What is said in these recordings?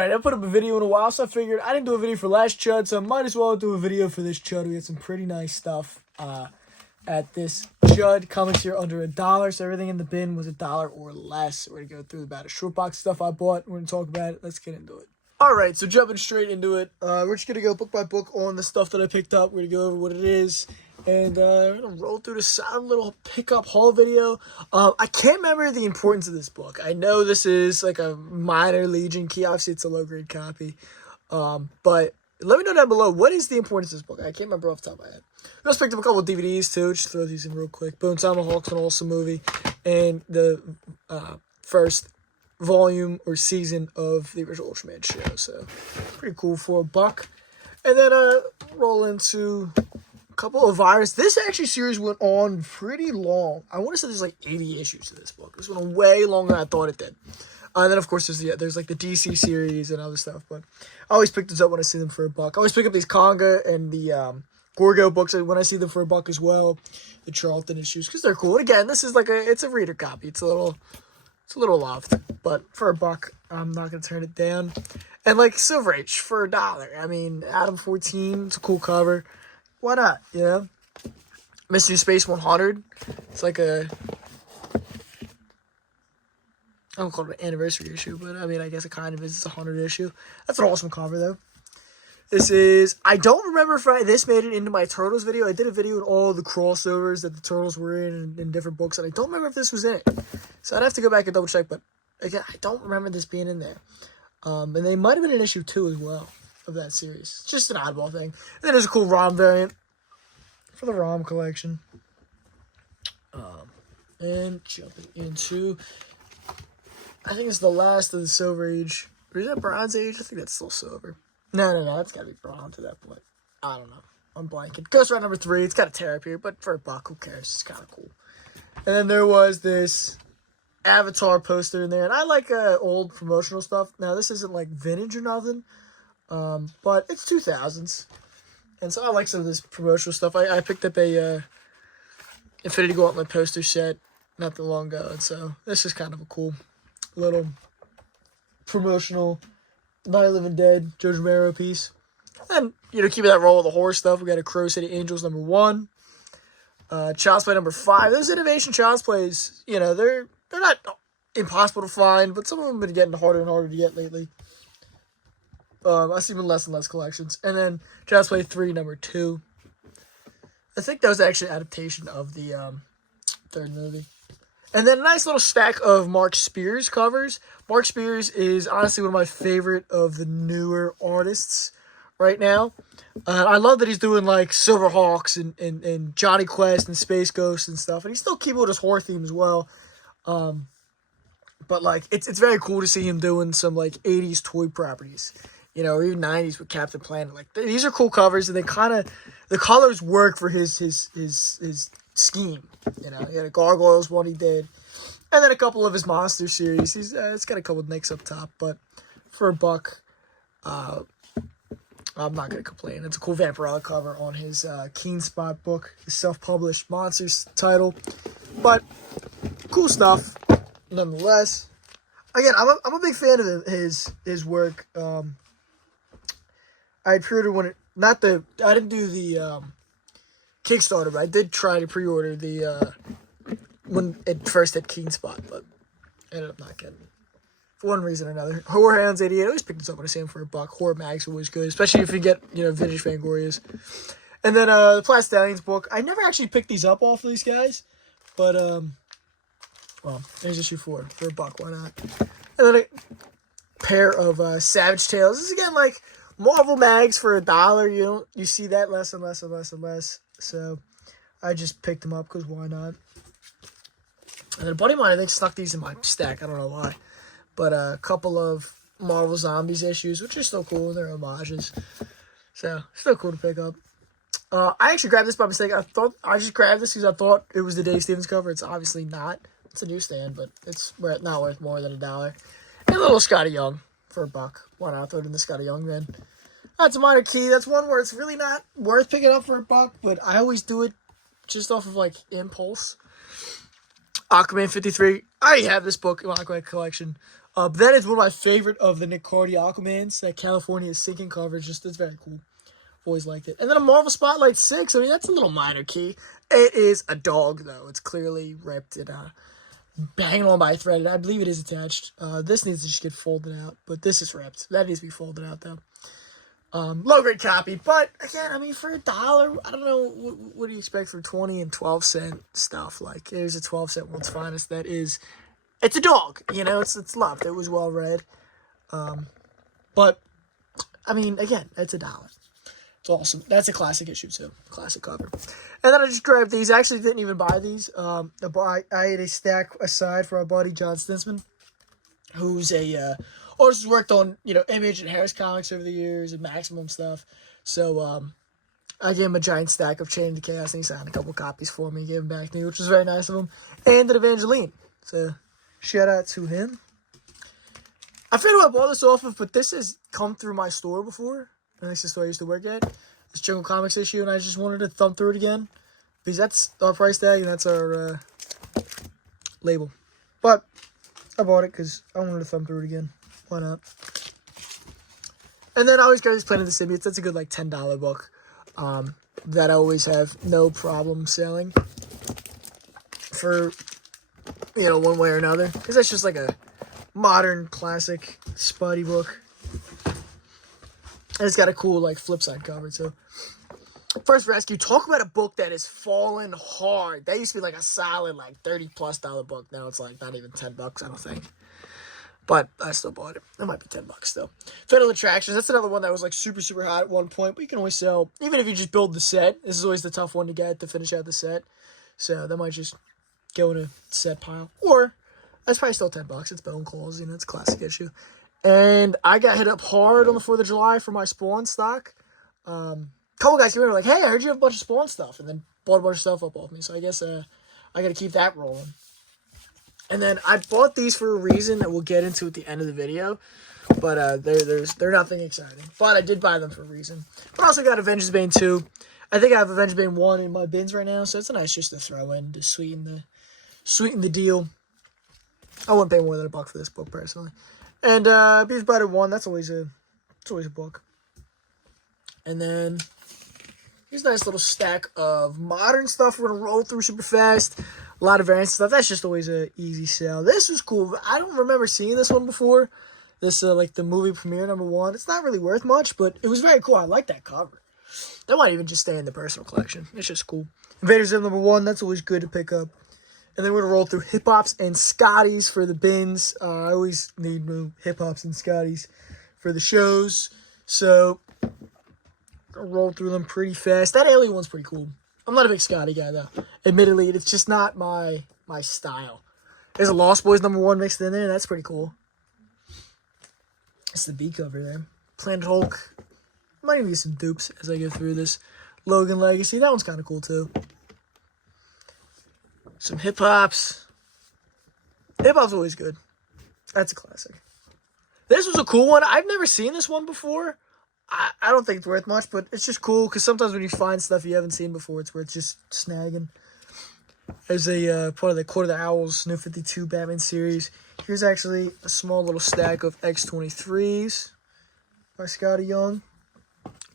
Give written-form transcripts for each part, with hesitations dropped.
Alright, I put up a video in a while, so I figured I didn't do a video for last Chud, so I might as well do a video for this Chud. We had some pretty nice stuff at this Chud. Comments here under $1, so everything in the bin was $1 or less. We're going to go through about a short box stuff I bought. We're going to talk about it. Let's get into it. Alright, so jumping straight into it, we're just going to go book by book on the stuff that I picked up. We're going to go over what it is, and we're going to roll through this solid little pickup haul video. I can't remember the importance of this book. I know this is like a minor Legion key. Obviously, it's a low-grade copy. But let me know down below, what is the importance of this book? I can't remember off the top of my head. I also picked up a couple of DVDs, too. Just throw these in real quick. Boom Tomahawk's an awesome movie. And the first volume or season of the original Ultraman show. So, pretty cool for $1. And then roll into a couple of virus. This actually series went on pretty long. I want to say there's like 80 issues to this book. This went on way longer than I thought it did. And then, of course, there's like the DC series and other stuff. But I always pick these up when I see them for $1. I always pick up these Conga and the Gorgo books when I see them for $1 as well. The Charlton issues, because they're cool. And again, this is like it's a reader copy. It's a little loved, but for $1, I'm not gonna turn it down. And like Silver Age for $1. I mean, Adam 14, it's a cool cover. Why not? You know, Mystery Space 100. It's like I don't call it an anniversary issue, but I mean, I guess it kind of is. It's a 100 issue. That's an awesome cover, though. This is, I don't remember if this made it into my Turtles video. I did a video with all the crossovers that the Turtles were in different books, and I don't remember if this was in it. So I'd have to go back and double check, but again, I don't remember this being in there. And they might have been in issue 2 as well of that series. Just an oddball thing. And then there's a cool ROM variant for the ROM collection. And jumping into, I think it's the last of the Silver Age. Or is that Bronze Age? I think that's still Silver. No, that's got to be bronze to that point. I don't know. I'm blanking. Ghost Rider number 3. It's got a tear up here, but for $1, who cares? It's kind of cool. And then there was this Avatar poster in there. And I like old promotional stuff. Now, this isn't like vintage or nothing, but it's 2000s. And so I like some of this promotional stuff. I picked up a Infinity Gauntlet poster set not that long ago. And so this is kind of a cool little promotional Night of the Living Dead, Joe Romero piece. And, keeping that roll with the horror stuff, we got a Crow City Angels number 1. Child's Play number 5. Those Innovation Child's Plays, they're not impossible to find, but some of them have been getting harder and harder to get lately. I see them in less and less collections. And then Child's Play 3 number 2. I think that was actually an adaptation of the third movie. And then a nice little stack of Mark Spears covers. Mark Spears is honestly one of my favorite of the newer artists right now. I love that he's doing like Silverhawks and Johnny Quest and Space Ghost and stuff. And he's still keeping with his horror theme as well. But like it's very cool to see him doing some like 80s toy properties. Or even 90s with Captain Planet. Like these are cool covers, and they kind of, the colors work for his scheme. He had a Gargoyles one he did, and then a couple of his monster series. It's got a couple of nicks up top, but for $1, I'm not gonna complain. It's a cool Vampirella cover on his Keen Spot book, his self-published monsters title, but cool stuff nonetheless. Again, I'm a big fan of his work. I pre-ordered when I didn't do the Kickstarter, but I did try to pre-order the when it first hit Keen Spot, but I ended up not getting it for one reason or another. Horror Hounds 88, I always pick this up when I see them for $1. Horror Mags are always good, especially if you get vintage Fangorias. And then the Plat Stallions book, I never actually picked these up off of these guys, but well, there's issue 4 for $1. Why not? And then a pair of Savage Tales. This is again like Marvel Mags for $1. You see that less and less and less and less. So I just picked them up because why not? And then a buddy of mine, I think, snuck these in my stack. I don't know why. But a couple of Marvel Zombies issues, which are still cool. They're homages. So, still cool to pick up. I actually grabbed this by mistake. I just grabbed this because I thought it was the Dave Stevens cover. It's obviously not. It's a newsstand, but it's not worth more than $1. And a little Scotty Young for $1. Why not? Throw it in the Scotty Young bin. That's a minor key. That's one where it's really not worth picking up for $1, but I always do it just off of like impulse. Aquaman 53. I already have this book in my collection. But that is one of my favorite of the Nick Cardy Aquamans. That California Sinking cover, just it's very cool. Always liked it. And then a Marvel Spotlight 6. I mean, that's a little minor key. It is a dog, though. It's clearly ripped and hanging on by a thread. And I believe it is attached. This needs to just get folded out. But this is ripped. That needs to be folded out, though. Low grade copy. But, again, I mean, for $1, I don't know. What do you expect for 20 and 12 cent stuff? Like, here's a 12 cent World's Finest. That is, it's a dog. You know, it's loved. It was well read. But, I mean, again, it's $1. It's awesome. That's a classic issue, too. Classic cover. And then I just grabbed these. I actually didn't even buy these. I had a stack aside for our buddy John Stinsman, who's a artist who's worked on, Image and Harris Comics over the years and Maximum stuff. So I gave him a giant stack of Chain of the Chaos, and he signed a couple copies for me, gave them back to me, which was very nice of him. And an Evangeline. So shout out to him. I forget who I bought this off of, but this has come through my store before. That's the store I used to work at. It's Jungle Comics issue, and I just wanted to thumb through it again. Because that's our price tag, and that's our label. But I bought it because I wanted to thumb through it again. Why not? And then I always grab this Planet of the Symbiotes. That's a good, $10 book. That I always have no problem selling. For, one way or another. Because that's just a modern, classic, Spuddy book. And it's got a cool, flip side cover, too. First Rescue. Talk about a book that has fallen hard. That used to be, a solid, $30+ book. Now it's, not even $10, I don't think. But I still bought it. It might be $10, though. Fatal Attractions. That's another one that was, super, super hot at one point. But you can always sell, even if you just build the set. This is always the tough one to get to finish out the set. So, that might just go in a set pile. Or, that's probably still $10. It's Bone Claws. It's a classic issue. And I got hit up hard on the 4th of July for my Spawn stock. A couple guys came in and were like, hey, I heard you have a bunch of Spawn stuff. And then bought a bunch of stuff up off me. So I guess I got to keep that rolling. And then I bought these for a reason that we'll get into at the end of the video. But they're nothing exciting. But I did buy them for a reason. But I also got Avengers Bane 2. I think I have Avengers Bane 1 in my bins right now. So it's a nice just to throw in to sweeten the deal. I wouldn't pay more than $1 for this book, personally. And Beast Spider 1, that's always a book. And then here's a nice little stack of modern stuff we're gonna roll through super fast. A lot of variant stuff. That's just always an easy sell. This was cool. I don't remember seeing this one before. This the movie premiere #1. It's not really worth much, but it was very cool. I like that cover. That might even just stay in the personal collection. It's just cool. Invader Zim #1. That's always good to pick up. And then we're going to roll through Hip Hops and Scotties for the bins. I always need new Hip Hops and Scotties for the shows. So, I'll roll through them pretty fast. That Alien one's pretty cool. I'm not a big Scotty guy, though. Admittedly, it's just not my style. There's a Lost Boys #1 mixed in there. That's pretty cool. It's the B cover there. Planet Hulk. Might even be some dupes as I go through this. Logan Legacy. That one's kind of cool, too. Some Hip Hops. Hip Hop's always good. That's a classic. This was a cool one. I've never seen this one before. I don't think it's worth much, but it's just cool because sometimes when you find stuff you haven't seen before, it's worth just snagging. There's a part of the Court of the Owls New 52 Batman series. Here's actually a small little stack of X-23s by Scotty Young.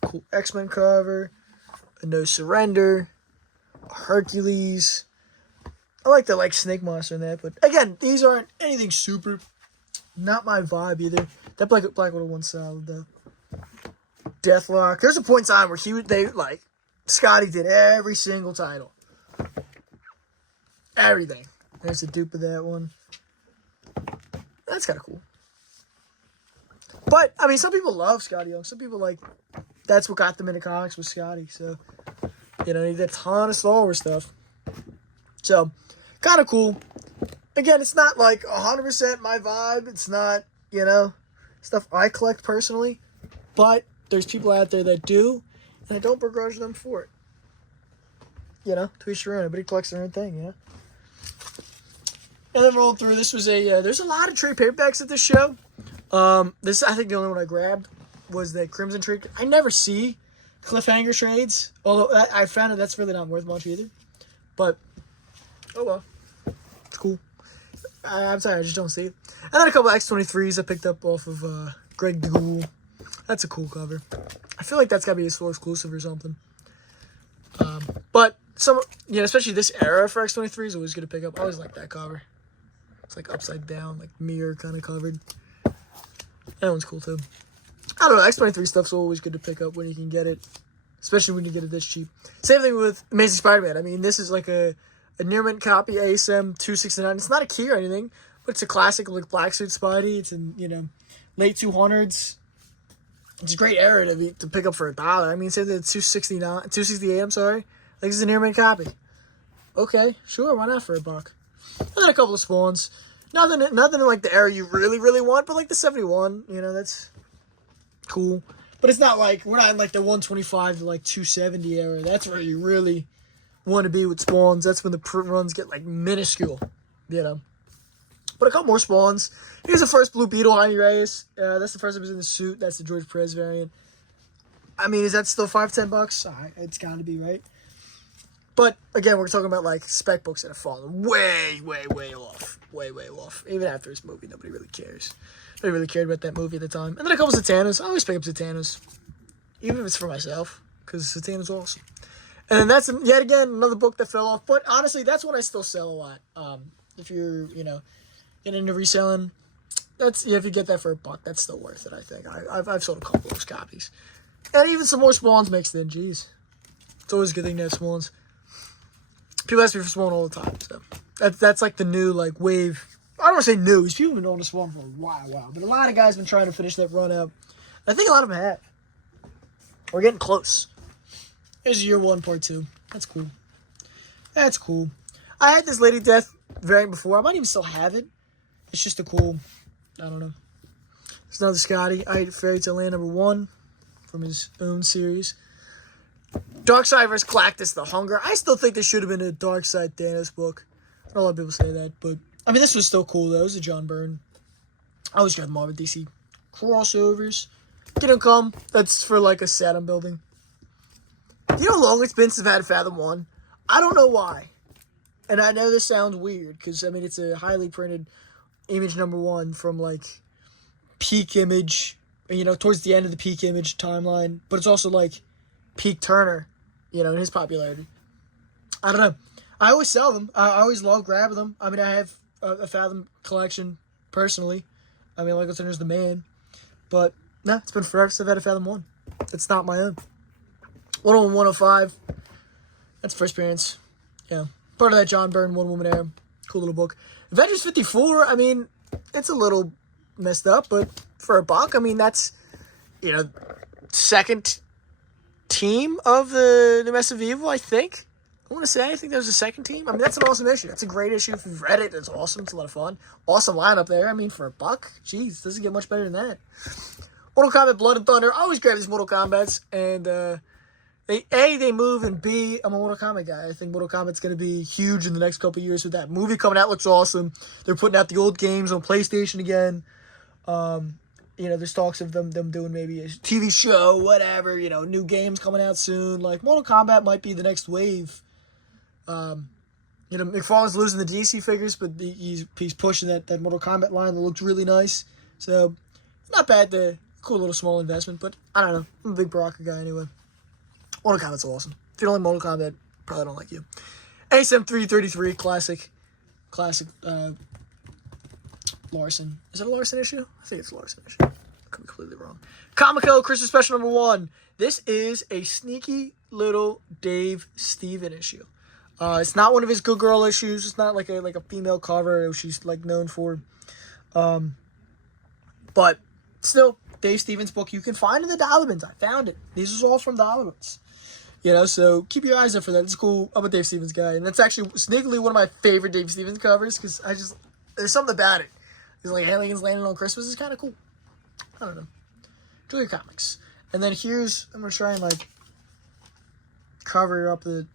Cool X-Men cover. A No Surrender. A Hercules. I like the Snake Monster in that, but again, these aren't anything super. Not my vibe either. That Black Widow one's solid though. Deathlock. There's a point in time where Scotty did every single title. Everything. There's a dupe of that one. That's kind of cool. But, I mean, some people love Scotty Young. Some people that's what got them into comics was Scotty. So, he did a ton of Star Wars stuff. So, kind of cool. Again, it's not 100% my vibe. It's not, stuff I collect personally. But there's people out there that do, and I don't begrudge them for it. To each your own. Everybody collects their own thing, And then rolling through, this was there's a lot of trade paperbacks at this show. This, I think the only one I grabbed was the Crimson Trade. I never see cliffhanger trades, although I found that's really not worth much either. But, oh well. It's cool. I'm sorry, I just don't see it. And then a couple of X-23s I picked up off of Greg DeGoule. That's a cool cover. I feel like that's got to be a store exclusive or something. But especially this era for X-23 is always good to pick up. I always like that cover. It's like upside down, like mirror kind of covered. That one's cool too. I don't know, X-23 stuff's always good to pick up when you can get it. Especially when you get it this cheap. Same thing with Amazing Spider-Man. I mean, this is like a near mint copy ASM 269. It's not a key or anything, but it's a classic like black suit Spidey. It's in, late 200s. It's a great era to pick up for $1. I mean, say that it's 268, I'm sorry. Like, it's a near mint copy. Okay, sure, why not for $1? And then a couple of Spawns. Nothing in like the era you really, really want, but like the 71, that's cool. But it's not like, we're not in like the 125 to like 270 era. That's where you really want to be with Spawns. That's when the print runs get like minuscule, But a couple more Spawns. Here's the first Blue Beetle, Jaime Reyes. That's the first time he's in the suit. That's the George Perez variant. I mean, is that still $5-10? It's got to be, right? But, again, we're talking about, like, spec books that have fallen way, way, way off. Way, way off. Even after this movie, nobody really cares. Nobody really cared about that movie at the time. And then a couple Satanas. I always pick up Satanas. Even if it's for myself. Because Satana's awesome. And then that's, yet again, another book that fell off. But, honestly, that's one I still sell a lot. If you're, getting into reselling, if you get that for $1, that's still worth it, I think. I've sold a couple of those copies. And even some more Spawns mixed in, jeez. It's always a good thing to have Spawns. People ask me for Spawn all the time, so that's like the new like wave. I don't want to say new, because people have been on the Spawn for a while, but a lot of guys have been trying to finish that run up. I think a lot of them have. We're getting close. Here's year 1, part 2. That's cool. That's cool. I had this Lady Death variant before. I might even still have it. It's just a cool, I don't know. It's another Scotty. I had Fairy Tale Land #1 from his own series. Darkseid vs. Galactus, The Hunger. I still think there should have been a Darkseid Thanos book. A lot of people say that, but I mean, this was still cool though. It was a John Byrne. I always got Marvel DC crossovers. Get them come. That's for like a set I'm building. Do you know how long it's been since I've had Fathom 1? I don't know why. And I know this sounds weird, because I mean, it's a highly printed image #1 from like peak image, towards the end of the peak image timeline, but it's also like peak Turner, in his popularity. I don't know. I always sell them. I always love grabbing them. I mean, I have a Fathom collection personally. I mean, Michael Turner's the man. But, no, it's been forever since I've had a Fathom 1. It's not my own. 101, 105. That's first appearance. Part of that John Byrne One Woman Era. Cool little book. Avengers 54, I mean, it's a little messed up, but for $1, I mean, that's, second team of the Massive Evil, I think. I think there's a second team. I mean, that's an awesome issue. That's a great issue. If you've read it, it's awesome. It's a lot of fun. Awesome lineup there. I mean, for $1, jeez, doesn't get much better than that. Mortal Kombat Blood and Thunder. I always grab these Mortal Kombats, and they move, and B, I'm a Mortal Kombat guy. I think Mortal Kombat's going to be huge in the next couple of years with that movie coming out. Looks awesome. They're putting out the old games on PlayStation again. There's talks of them doing maybe a TV show, whatever, new games coming out soon. Like, Mortal Kombat might be the next wave. McFarlane's losing the DC figures, but he's pushing that Mortal Kombat line that looks really nice. So, not bad, cool little small investment, but I don't know. I'm a big Baraka guy anyway. Mortal Kombat's awesome. If you don't like Mortal Kombat, probably don't like you. ASM 333, classic Larson. Is it a Larson issue? I think it's a Larson issue. I could be completely wrong. Comico Christmas Special #1. This is a sneaky little Dave Steven issue. It's not one of his Good Girl issues. It's not like a female cover she's like known for. But still, Dave Stevens' book you can find in the dollar bins. I found it. These are all from dollar bins. So keep your eyes out for that. It's cool. I'm a Dave Stevens guy, and that's actually sneakily one of my favorite Dave Stevens covers because there's something about it. It's like aliens landing on Christmas is kind of cool. I don't know. Enjoy your comics. And then I'm going to try and like cover up the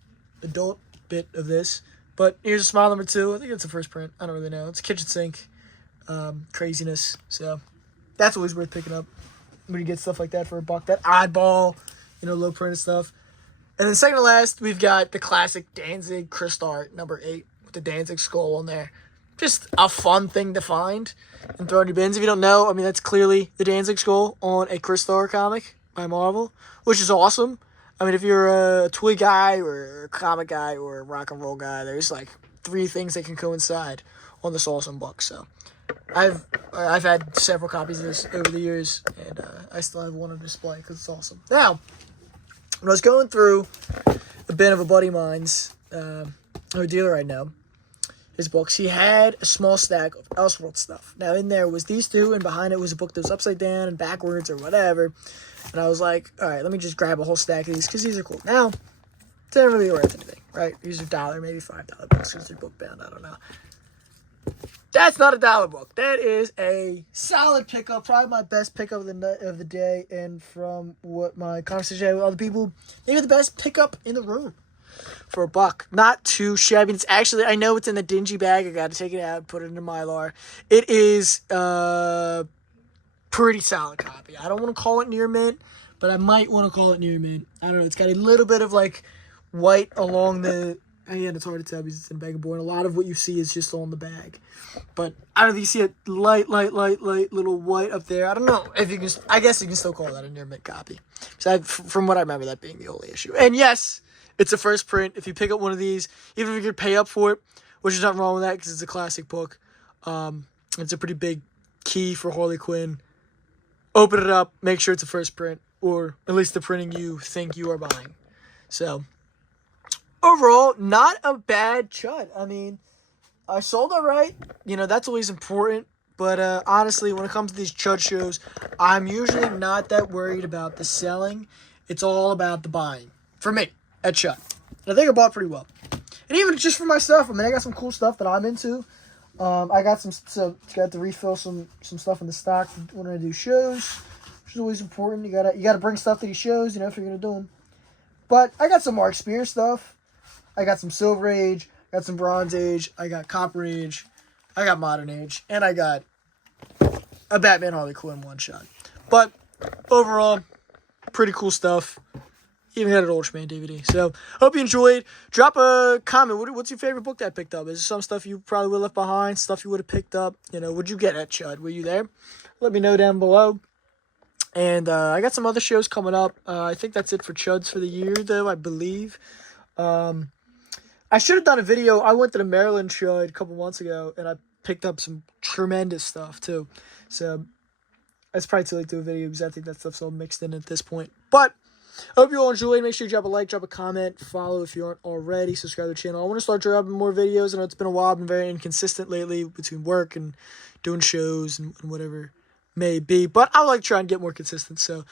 adult bit of this. But here's a Smile #2. I think it's the first print. I don't really know. It's a kitchen sink craziness. So that's always worth picking up when you get stuff like that for $1. That oddball, low print stuff. And then second to last, we've got the classic Danzig Crystal Art #8 with the Danzig skull on there. just a fun thing to find and throw in your bins. If you don't know, I mean, that's clearly the Danzig skull on a Crystar comic by Marvel, which is awesome. I mean, if you're a toy guy or a comic guy or a rock and roll guy, there's like 3 things that can coincide on this awesome book. So I've had several copies of this over the years, and I still have one on display because it's awesome. Now, when I was going through a bin of a buddy of mine's, or a dealer I know, his books, he had a small stack of Elseworld stuff. Now, in there was these 2, and behind it was a book that was upside down and backwards or whatever. And I was like, all right, let me just grab a whole stack of these because these are cool. Now, it's not really worth anything, right? These are $1, maybe $5 books because they're book bound. I don't know. That's not a $1 book. That is a solid pickup, probably my best pickup of the day. And from what my conversation I had with other people, maybe the best pickup in the room for $1. Not too shabby. It's actually, I know it's in the dingy bag. I got to take it out, put it into Mylar. It is pretty solid copy. I don't want to call it near mint, but I might want to call it near mint. I don't know. It's got a little bit of like white along the. Again, it's hard to tell because it's in bag and board. A lot of what you see is just on the bag. But I don't know if you see a light little white up there. I don't know if you can. I guess you can still call that a near mint copy. So from what I remember, that being the only issue. And yes, it's a first print. If you pick up one of these, even if you could pay up for it, which is nothing wrong with that because it's a classic book. It's a pretty big key for Harley Quinn. Open it up, make sure it's a first print, or at least the printing you think you are buying. So, overall, not a bad chud. I mean, I sold it right. You know, that's always important. But honestly, when it comes to these chud shows, I'm usually not that worried about the selling. It's all about the buying. For me, at chud. And I think I bought pretty well. And even just for my stuff, I mean, I got some cool stuff that I'm into. I got got to refill some stuff in the stock when I do shows, which is always important. You gotta bring stuff to these shows, you know, if you're gonna do them. But I got some Mark Spear stuff. I got some Silver Age. Got some Bronze Age. I got Copper Age. I got Modern Age, and I got a Batman Harley Quinn one shot. But overall, pretty cool stuff. Even got an Ultraman DVD. So, hope you enjoyed. Drop a comment. What's your favorite book that I picked up? Is there some stuff you probably would have left behind? Stuff you would have picked up? You know, would you get at Chud? Were you there? Let me know down below. And I got some other shows coming up. I think that's it for Chuds for the year, though, I believe. I should have done a video. I went to the Maryland Chud a couple months ago, and I picked up some tremendous stuff, too. So, it's probably too late to do a video because I think that stuff's all mixed in at this point. But I hope you all enjoyed. Make sure you drop a like, drop a comment, follow if you aren't already, subscribe to the channel. I want to start dropping more videos. I know it's been a while. I've been very inconsistent lately between work and doing shows and whatever may be. But I would like to try and get more consistent. So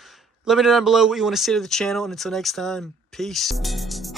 let me know down below what you want to see to the channel. And until next time, peace.